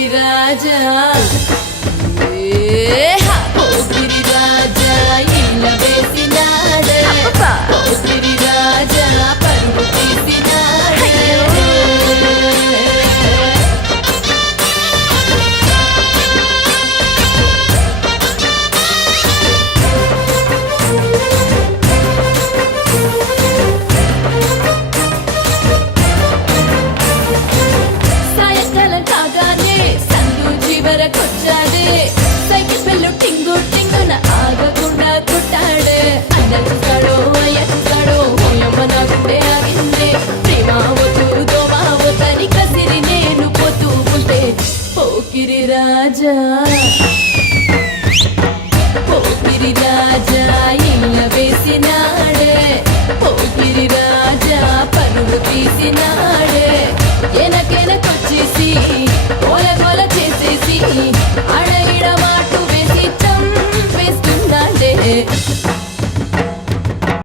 పోకిరి రాజా పోకిరి రాజా ఇళ్ళ వేసినాడే పోకిరి రాజా పరుగు తీసినాడే సాయంకాలం కాగానే సందు చివరకొచ్చాడే సైకిల్ పిల్లు టింగు టింగున ఆగకుండా కొట్టాడే అన్న చూస్తాడో అయ్య చూస్తాడో ఓయమ్మ నా గుండె ఆగిందే ప్రేమావతు దోమావతని కసిరి నేను పోతూ ఉంటే పోకిరి రాజా పోకిరి రాజా ఇళ్ళ వేసినాడే పోకిరి రాజా పరుగు తీసినాడే ఎనకెనకొచ్చేసి గోల గోల చేసేసి అడగిడ మాటు వేసి చంపేస్తున్నాడే